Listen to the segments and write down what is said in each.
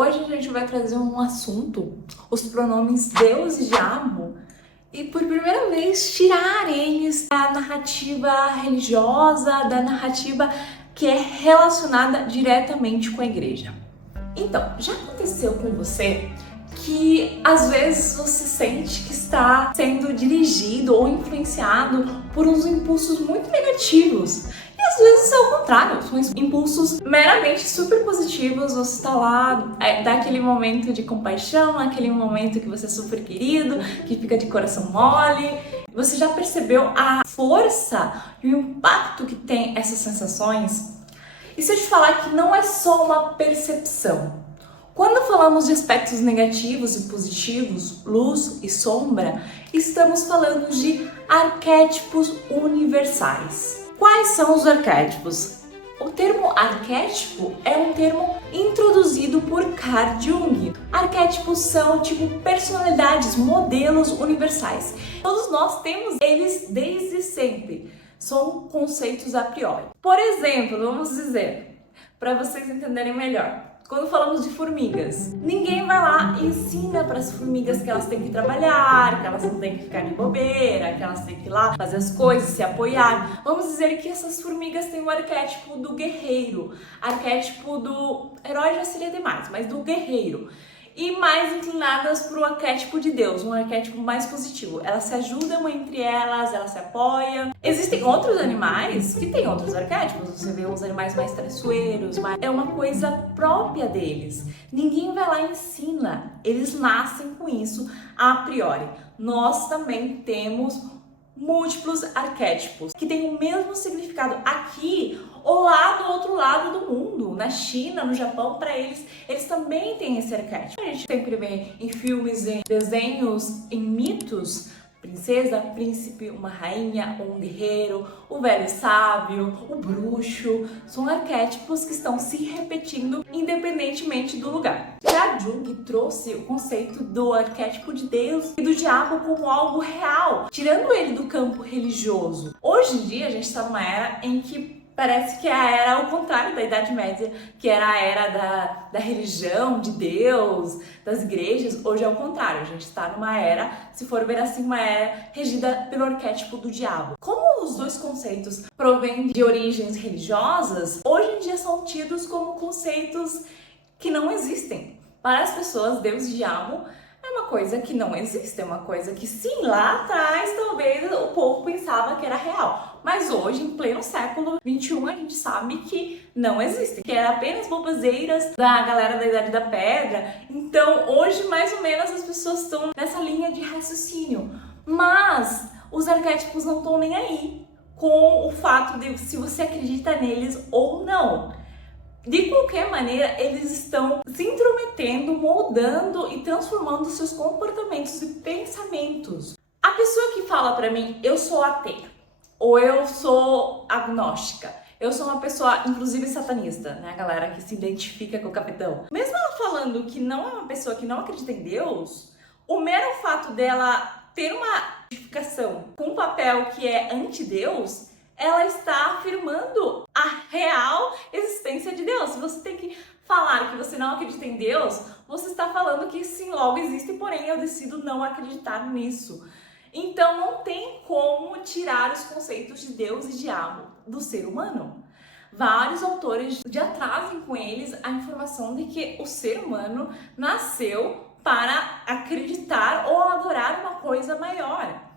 Hoje a gente vai trazer um assunto, os pronomes Deus e diabo, e por primeira vez tirar eles da narrativa religiosa, da narrativa que é relacionada diretamente com a igreja. Então, já aconteceu com você que às vezes você sente que está sendo dirigido ou influenciado por uns impulsos muito negativos? E às vezes é o contrário, são impulsos meramente super positivos. Você está lá, dá aquele momento de compaixão, aquele momento que você é super querido, que fica de coração mole. Você já percebeu a força e o impacto que tem essas sensações? E se eu te falar que não é só uma percepção? Quando falamos de aspectos negativos e positivos, luz e sombra, estamos falando de arquétipos universais. Quais são os arquétipos? O termo arquétipo é um termo introduzido por Carl Jung. Arquétipos são tipo personalidades, modelos universais. Todos nós temos eles desde sempre. São conceitos a priori. Por exemplo, vamos dizer, para vocês entenderem melhor. Quando falamos de formigas, ninguém vai lá e ensina para as formigas que elas têm que trabalhar, que elas não têm que ficar de bobeira, que elas têm que ir lá fazer as coisas, se apoiar. Vamos dizer que essas formigas têm o arquétipo do guerreiro, arquétipo do herói já seria demais, mas do guerreiro. E mais inclinadas para o arquétipo de Deus, um arquétipo mais positivo. Elas se ajudam entre elas se apoiam. Existem outros animais que têm outros arquétipos. Você vê os animais mais traiçoeiros, mas é uma coisa própria deles. Ninguém vai lá e ensina. Eles nascem com isso a priori. Nós também temos múltiplos arquétipos que têm o mesmo significado aqui ou lá do outro lado do mundo, na China, no Japão. Para eles também têm esse arquétipo. A gente sempre vê em filmes, em desenhos, em mitos, princesa, príncipe, uma rainha, um guerreiro, o velho sábio, o bruxo. São arquétipos que estão se repetindo independentemente do lugar. Já Jung trouxe o conceito do arquétipo de Deus e do diabo como algo real, tirando ele do campo religioso. Hoje em dia a gente está numa era em que parece que é a era ao contrário da Idade Média, que era a era da religião, de Deus, das igrejas. Hoje é o contrário, a gente está numa era, se for ver assim, uma era regida pelo arquétipo do diabo. Como os dois conceitos provêm de origens religiosas, hoje em dia são tidos como conceitos que não existem. Para as pessoas, Deus e diabo é uma coisa que não existe, é uma coisa que sim, lá atrás talvez o povo pensava que era real. Mas hoje, em pleno século XXI, a gente sabe que não existe, que era apenas bobazeiras da galera da Idade da Pedra. Então, hoje, mais ou menos, as pessoas estão nessa linha de raciocínio. Mas os arquétipos não estão nem aí com o fato de se você acredita neles ou não. De qualquer maneira, eles estão se intrometendo, moldando e transformando seus comportamentos e pensamentos. A pessoa que fala pra mim, eu sou ateia, ou eu sou agnóstica, eu sou uma pessoa, inclusive satanista, né, a galera que se identifica com o capitão. Mesmo ela falando que não é uma pessoa que não acredita em Deus, o mero fato dela ter uma identificação com um papel que é anti-Deus, ela está afirmando a real existência de Deus. Se você tem que falar que você não acredita em Deus, você está falando que sim, logo existe, porém eu decido não acreditar nisso. Então não tem como tirar os conceitos de Deus e diabo do ser humano. Vários autores já trazem com eles a informação de que o ser humano nasceu para acreditar ou adorar uma coisa maior.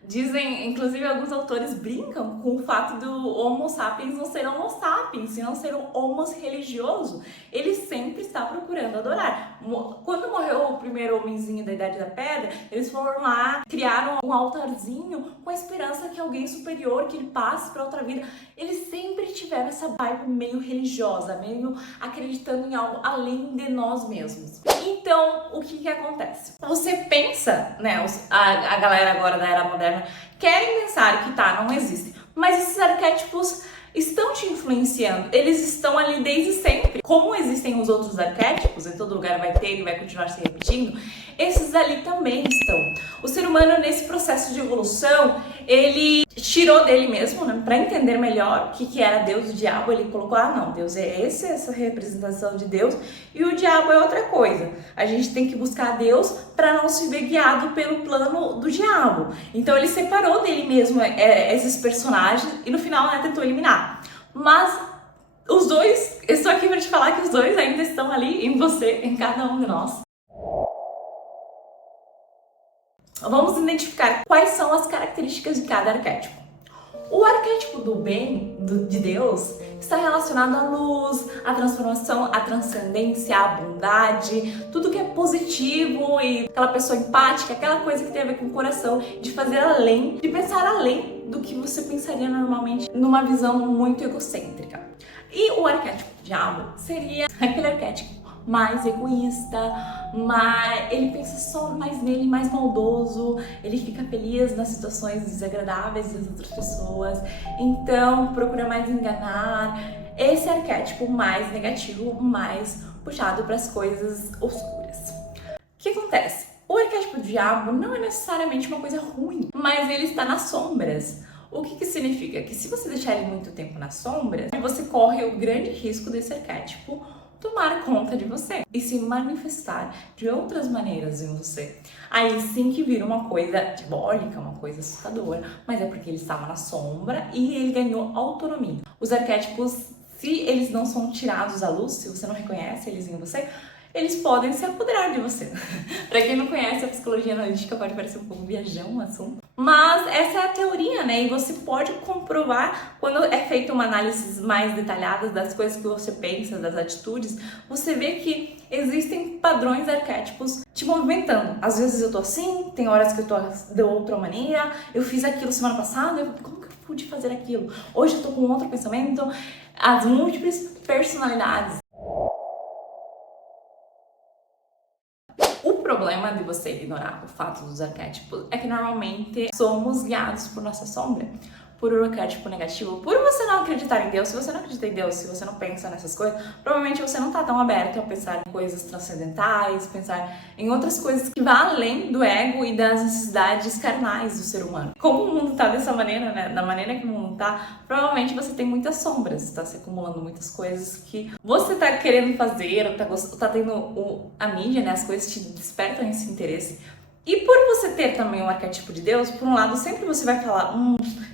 Dizem, inclusive alguns autores brincam com o fato do Homo sapiens não ser Homo sapiens, e não ser um homo religioso. Ele sempre está procurando adorar. Quando morreu o primeiro homenzinho da Idade da Pedra, eles foram lá, criaram um altarzinho com a esperança que alguém superior, que ele passe para outra vida. Eles sempre tiveram essa vibe meio religiosa, meio acreditando em algo além de nós mesmos. Então, o que acontece? Você pensa, né, a galera agora da Era Moderna querem pensar que não existe, mas esses arquétipos estão te influenciando, eles estão ali desde sempre. Como existem os outros arquétipos, em todo lugar vai ter e vai continuar se repetindo, esses ali também estão. O ser humano, nesse processo de evolução, ele tirou dele mesmo, né, para entender melhor o que era Deus e o diabo. Ele colocou, não, Deus é essa representação de Deus, e o diabo é outra coisa. A gente tem que buscar Deus para não se ver guiado pelo plano do diabo. Então ele separou dele mesmo esses personagens e no final, né, tentou eliminar. Mas os dois, eu estou aqui para te falar que os dois ainda estão ali em você, em cada um de nós. Vamos identificar quais são as características de cada arquétipo. O arquétipo do bem, de Deus, está relacionado à luz, à transformação, à transcendência, à bondade, tudo que é positivo e aquela pessoa empática, aquela coisa que tem a ver com o coração, de fazer além, de pensar além do que você pensaria normalmente numa visão muito egocêntrica. E o arquétipo do diabo seria aquele arquétipo mais egoísta, ele pensa só mais nele, mais maldoso, ele fica feliz nas situações desagradáveis das outras pessoas, então procura mais enganar. Esse arquétipo mais negativo, mais puxado para as coisas obscuras. O que acontece? O arquétipo do diabo não é necessariamente uma coisa ruim, mas ele está nas sombras. O que significa? Que se você deixar ele muito tempo nas sombras, você corre o grande risco desse arquétipo tomar conta de você e se manifestar de outras maneiras em você. Aí sim que vira uma coisa diabólica, uma coisa assustadora, mas é porque ele estava na sombra e ele ganhou autonomia. Os arquétipos, se eles não são tirados à luz, se você não reconhece eles em você, eles podem se apoderar de você. Pra quem não conhece a psicologia analítica, pode parecer um pouco viajão o assunto, mas essa é a teoria, né? E você pode comprovar quando é feita uma análise mais detalhada das coisas que você pensa, das atitudes, você vê que existem padrões arquétipos te movimentando. Às vezes eu tô assim, tem horas que eu tô de outra maneira, eu fiz aquilo semana passada, como que eu pude fazer aquilo? Hoje eu tô com outro pensamento, as múltiplas personalidades. O problema de você ignorar o fato dos arquétipos é que normalmente somos guiados por nossa sombra, por um arquétipo negativo, por você não acreditar em Deus. Se você não acredita em Deus, se você não pensa nessas coisas, provavelmente você não está tão aberto a pensar em coisas transcendentais, pensar em outras coisas que vão além do ego e das necessidades carnais do ser humano. Como o mundo está dessa maneira, né, da maneira que o mundo está, provavelmente você tem muitas sombras, está se acumulando muitas coisas que você está querendo fazer, ou tá tendo a mídia, né, as coisas te despertam esse interesse. E por você ter também o arquétipo de Deus, por um lado, sempre você vai falar,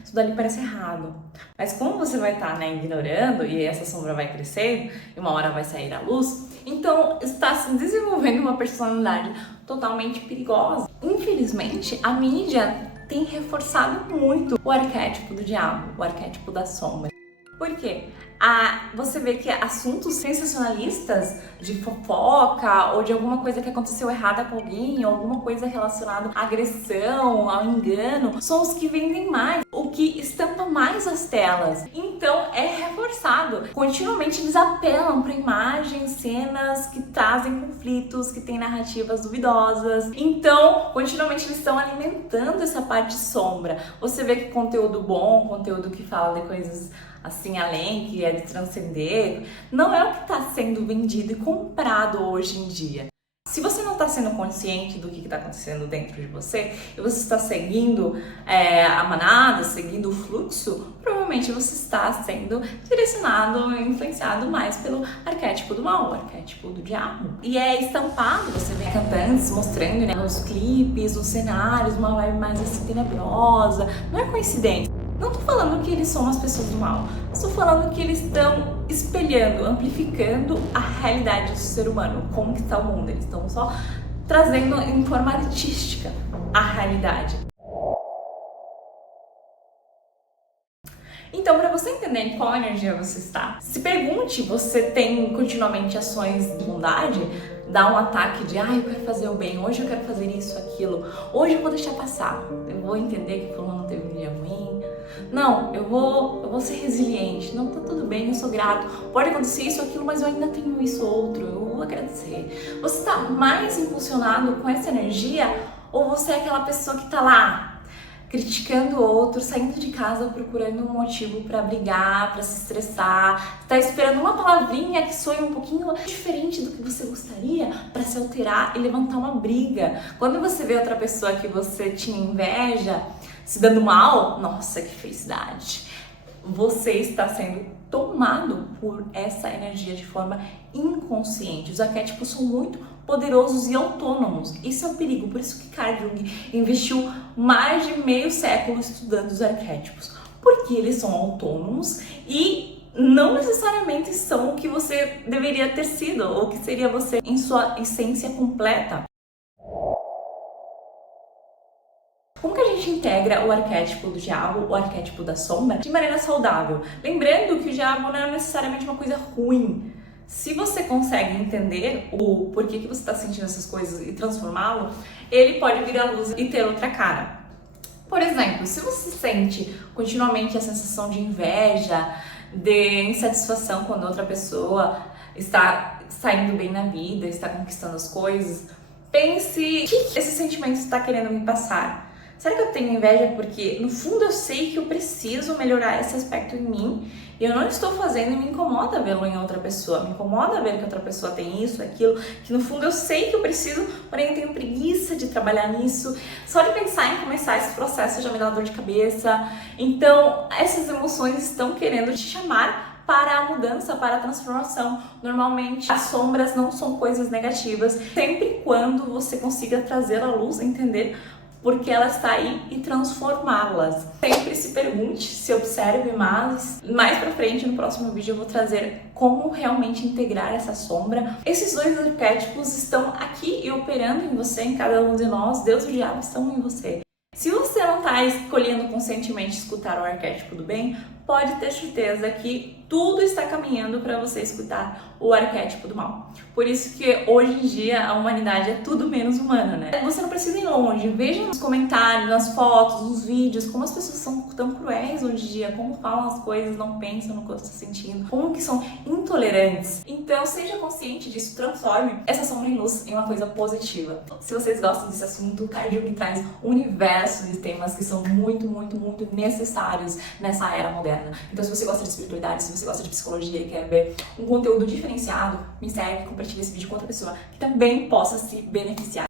isso dali parece errado. Mas como você vai estar, né, ignorando e essa sombra vai crescendo e uma hora vai sair à luz, então está se desenvolvendo uma personalidade totalmente perigosa. Infelizmente, a mídia tem reforçado muito o arquétipo do diabo, o arquétipo da sombra. Por quê? Você vê que assuntos sensacionalistas de fofoca ou de alguma coisa que aconteceu errada com alguém, ou alguma coisa relacionada à agressão, ao engano, são os que vendem mais, o que estampa mais as telas. Então é reforçado. Continuamente eles apelam para imagens, cenas que trazem conflitos, que têm narrativas duvidosas. Então, continuamente eles estão alimentando essa parte sombra. Você vê que conteúdo bom, conteúdo que fala de coisas assim além, que é de transcender, não é o que está sendo vendido e comprado hoje em dia. Se você não está sendo consciente do que está acontecendo dentro de você e você está seguindo a manada, seguindo o fluxo, provavelmente você está sendo direcionado, influenciado mais pelo arquétipo do mal, o arquétipo do diabo. E é estampado, você vê cantantes mostrando, né, nos clipes, nos cenários, uma vibe mais assim tenebrosa. Não é coincidência. Não tô falando que eles são as pessoas do mal, estou falando que eles estão espelhando, amplificando a realidade do ser humano, como que está o mundo. Eles estão só trazendo em forma artística a realidade. Então, para você entender em qual energia você está, se pergunte, você tem continuamente ações de bondade? Dá um ataque de, eu quero fazer o bem, hoje eu quero fazer isso, aquilo, hoje eu vou deixar passar, eu vou entender que fulano teve um dia ruim. Não, eu vou ser resiliente, não, tá tudo bem, eu sou grato, pode acontecer isso, aquilo, mas eu ainda tenho isso, outro, eu vou agradecer. Você está mais impulsionado com essa energia ou você é aquela pessoa que tá lá criticando o outro, saindo de casa procurando um motivo para brigar, para se estressar, tá esperando uma palavrinha que soe um pouquinho diferente do que você gostaria para se alterar e levantar uma briga? Quando você vê outra pessoa que você tinha inveja, se dando mal, nossa, que felicidade. Você está sendo tomado por essa energia de forma inconsciente. Os arquétipos são muito poderosos e autônomos. Isso é um perigo, por isso que Carl Jung investiu mais de meio século estudando os arquétipos, porque eles são autônomos e não necessariamente são o que você deveria ter sido, ou que seria você em sua essência completa. Como que a gente integra o arquétipo do diabo, o arquétipo da sombra, de maneira saudável? Lembrando que o diabo não é necessariamente uma coisa ruim. Se você consegue entender o porquê que você está sentindo essas coisas e transformá-lo, ele pode vir à luz e ter outra cara. Por exemplo, se você sente continuamente a sensação de inveja, de insatisfação quando outra pessoa está saindo bem na vida, está conquistando as coisas, pense: o que esse sentimento está querendo me passar? Será que eu tenho inveja porque, no fundo, eu sei que eu preciso melhorar esse aspecto em mim e eu não estou fazendo e me incomoda vê-lo em outra pessoa, me incomoda ver que outra pessoa tem isso, aquilo, que no fundo eu sei que eu preciso, porém eu tenho preguiça de trabalhar nisso. Só de pensar em começar esse processo já me dá dor de cabeça. Então, essas emoções estão querendo te chamar para a mudança, para a transformação. Normalmente, as sombras não são coisas negativas, sempre quando você consiga trazer à luz, entender porque ela está aí e transformá-las. Sempre se pergunte, se observe mais pra frente no próximo vídeo eu vou trazer como realmente integrar essa sombra. Esses dois arquétipos estão aqui e operando em você, em cada um de nós. Deus e o diabo estão em você. Se você não está escolhendo conscientemente escutar o arquétipo do bem, pode ter certeza que tudo está caminhando para você escutar o arquétipo do mal. Por isso que hoje em dia a humanidade é tudo menos humana, né? Você não precisa ir longe, veja nos comentários, nas fotos, nos vídeos, como as pessoas são tão cruéis hoje em dia, como falam as coisas, não pensam no que você está sentindo, como que são intolerantes. Então seja consciente disso, transforme essa sombra em luz em uma coisa positiva. Se vocês gostam desse assunto, o Carl Jung traz um universo de temas que são muito, muito, muito necessários nessa era moderna. Então, se você gosta de espiritualidade, se você gosta de psicologia e quer ver um conteúdo diferenciado, me segue, compartilha esse vídeo com outra pessoa que também possa se beneficiar.